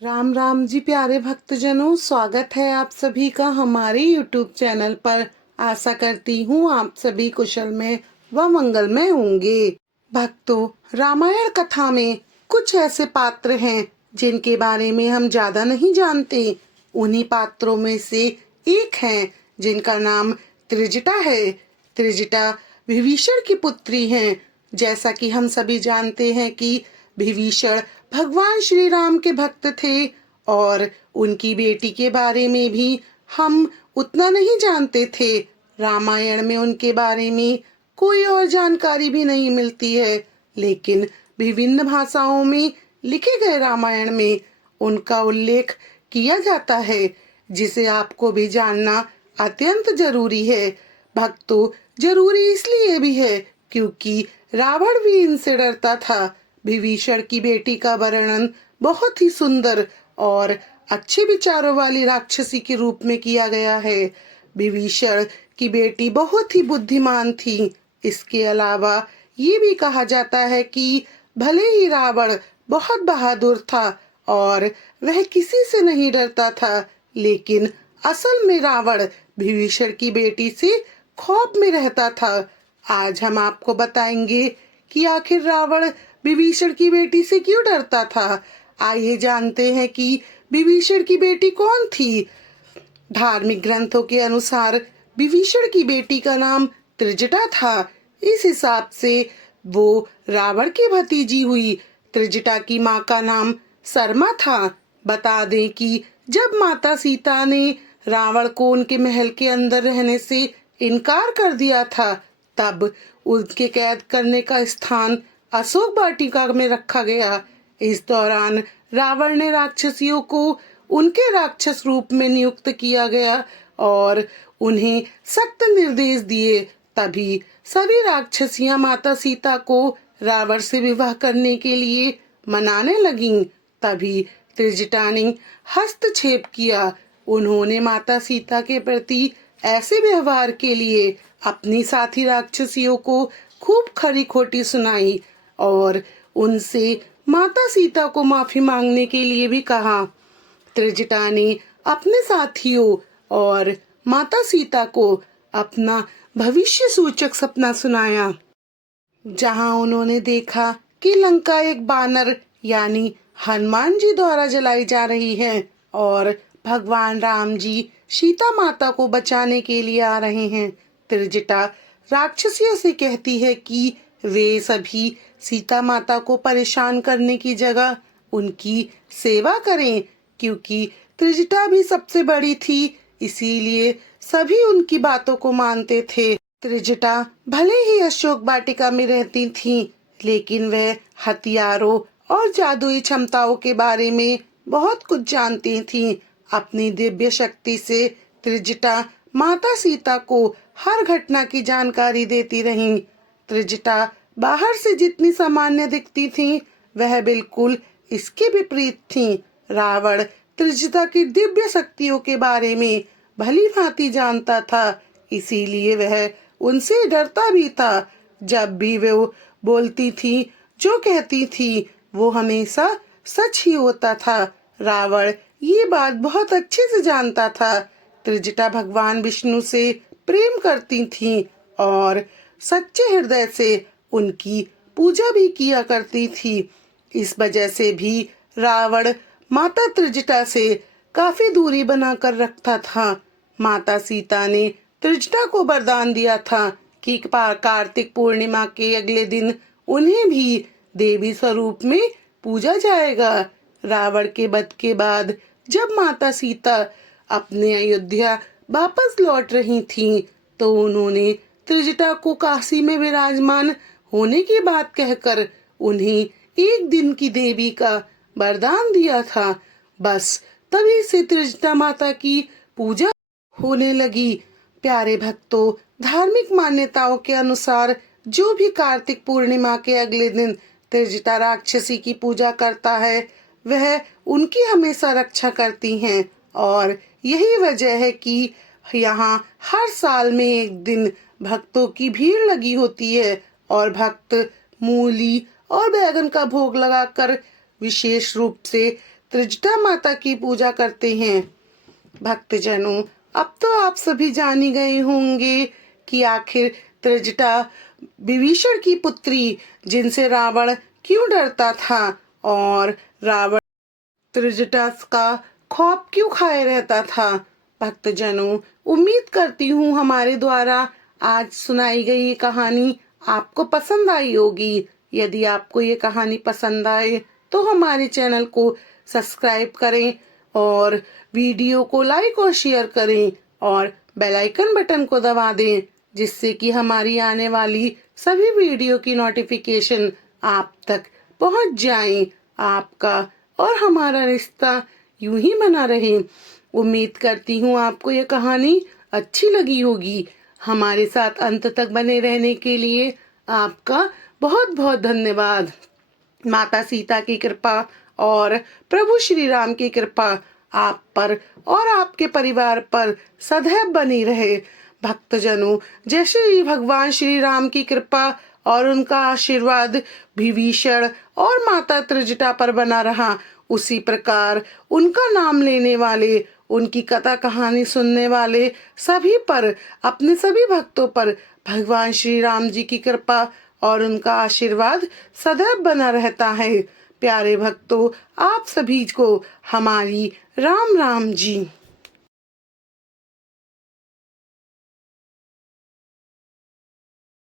राम राम जी प्यारे भक्तजनों, स्वागत है आप सभी का हमारे YouTube चैनल पर। आशा करती हूँ आप सभी कुशल में व मंगल में होंगे। भक्तों, रामायण कथा में कुछ ऐसे पात्र हैं जिनके बारे में हम ज्यादा नहीं जानते। उन्हीं पात्रों में से एक हैं जिनका नाम त्रिजटा है। त्रिजटा विभीषण की पुत्री हैं। जैसा कि हम सभी जानते हैं कि विभीषण भगवान श्री राम के भक्त थे और उनकी बेटी के बारे में भी हम उतना नहीं जानते थे। रामायण में उनके बारे में कोई और जानकारी भी नहीं मिलती है, लेकिन विभिन्न भाषाओं में लिखे गए रामायण में उनका उल्लेख किया जाता है, जिसे आपको भी जानना अत्यंत जरूरी है। भक्तों, जरूरी इसलिए भी है क्योंकि रावण भी इनसे डरता था। विभीषण की बेटी का वर्णन बहुत ही सुंदर और अच्छे विचारों वाली राक्षसी के रूप में किया गया है। विभीषण की बेटी बहुत ही बुद्धिमान थी। इसके अलावा ये भी कहा जाता है कि भले ही रावण बहुत बहादुर था और वह किसी से नहीं डरता था, लेकिन असल में रावण विभीषण की बेटी से खौफ में रहता था। आज हम आपको बताएंगे कि आखिर रावण विभीषण की बेटी से क्यों डरता था। आइए जानते हैं कि विभीषण की बेटी कौन थी। धार्मिक ग्रंथों के अनुसार विभीषण की बेटी का नाम त्रिजटा था। इस हिसाब से वो रावण की भतीजी हुई। त्रिजटा की माँ का नाम सरमा था। बता दें कि जब माता सीता ने रावण को उनके महल के अंदर रहने से इनकार कर दिया था, तब उनके कैद करने का स्थान अशोक वाटिका में रखा गया। इस दौरान रावण ने राक्षसियों को उनके राक्षस रूप में नियुक्त किया गया और उन्हें सख्त निर्देश दिए। तभी सभी राक्षसियां माता सीता को रावण से विवाह करने के लिए मनाने लगीं। तभी त्रिजटा ने हस्तक्षेप किया। उन्होंने माता सीता के प्रति ऐसे व्यवहार के लिए अपनी साथी राक्षसियों को खूब खरी खोटी सुनाई और उनसे माता सीता को माफी मांगने के लिए भी कहा। त्रिजटा ने अपने साथियों और माता सीता को अपना भविष्य सूचक सपना सुनाया, जहां उन्होंने देखा कि लंका एक बानर यानी हनुमान जी द्वारा जलाई जा रही है और भगवान राम जी सीता माता को बचाने के लिए आ रहे हैं। त्रिजटा राक्षसियों से कहती है कि वे सभी सीता माता को परेशान करने की जगह उनकी सेवा करें, क्योंकि त्रिजटा भी सबसे बड़ी थी, इसीलिए सभी उनकी बातों को मानते थे। त्रिजटा भले ही अशोक वाटिका में रहती थीं, लेकिन वह हथियारों और जादुई क्षमताओं के बारे में बहुत कुछ जानती थीं। अपनी दिव्य शक्ति से त्रिजटा माता सीता को हर घटना की जानकारी देती रहीं। त्रिजटा बाहर से जितनी सामान्य दिखती थीं, वह बिल्कुल इसके विपरीत थीं। रावण त्रिजटा की दिव्य शक्तियों के बारे में भली भांति जानता था, इसीलिए वह उनसे डरता भी था। जब भी वो बोलती थी, जो कहती थी, वो हमेशा सच ही होता था। रावण ये बात बहुत अच्छे से जानता था। त्रिजटा भगवान विष्णु से प्रेम करती थीं और सच्चे हृदय से उनकी पूजा भी किया करती थी। इस वजह से भी रावण माता त्रिजटा से काफी दूरी बनाकर रखता था। माता सीता ने त्रिजटा को वरदान दिया था कि कार्तिक पूर्णिमा के अगले दिन उन्हें भी देवी स्वरूप में पूजा जाएगा। रावण के वध के बाद जब माता सीता अपने अयोध्या वापस लौट रही थीं, तो उन्होंने त्रिजटा को काशी में विराजमान होने की बात कहकर उन्हें एक दिन की देवी का वरदान दिया था। बस तभी से त्रिजटा माता की पूजा होने लगी। प्यारे भक्तों, धार्मिक मान्यताओं के अनुसार जो भी कार्तिक पूर्णिमा के अगले दिन त्रिजटा राक्षसी की पूजा करता है, वह उनकी हमेशा रक्षा करती हैं और यही वजह है कि यहाँ हर साल में एक दिन भक्तों की भीड़ लगी होती है और भक्त मूली और बैगन का भोग लगाकर विशेष रूप से त्रिजटा माता की पूजा करते हैं। भक्तजनों, अब तो आप सभी जान ही गए होंगे कि आखिर त्रिजटा विभीषण की पुत्री, जिनसे रावण क्यों डरता था और रावण त्रिजटा का खौफ क्यों खाए रहता था। भक्तजनों, उम्मीद करती हूँ हमारे द्वारा आज सुनाई गई ये कहानी आपको पसंद आई होगी। यदि आपको ये कहानी पसंद आए तो हमारे चैनल को सब्सक्राइब करें और वीडियो को लाइक और शेयर करें और बेल आइकन बटन को दबा दें, जिससे कि हमारी आने वाली सभी वीडियो की नोटिफिकेशन आप तक पहुंच जाए। आपका और हमारा रिश्ता यूं ही बना रहे। उम्मीद करती हूँ आपको ये कहानी अच्छी लगी होगी। हमारे साथ अंत तक बने रहने के लिए आपका बहुत बहुत धन्यवाद। माता सीता की कृपा और प्रभु श्री राम की कृपा आप पर और आपके परिवार पर सदैव बनी रहे। भक्तजनों, जैसे ही भगवान श्री राम की कृपा और उनका आशीर्वाद विभीषण और माता त्रिजटा पर बना रहा, उसी प्रकार उनका नाम लेने वाले, उनकी कथा कहानी सुनने वाले सभी पर, अपने सभी भक्तों पर भगवान श्री राम जी की कृपा और उनका आशीर्वाद सदैव बना रहता है। प्यारे भक्तों, आप सभी को हमारी राम राम जी।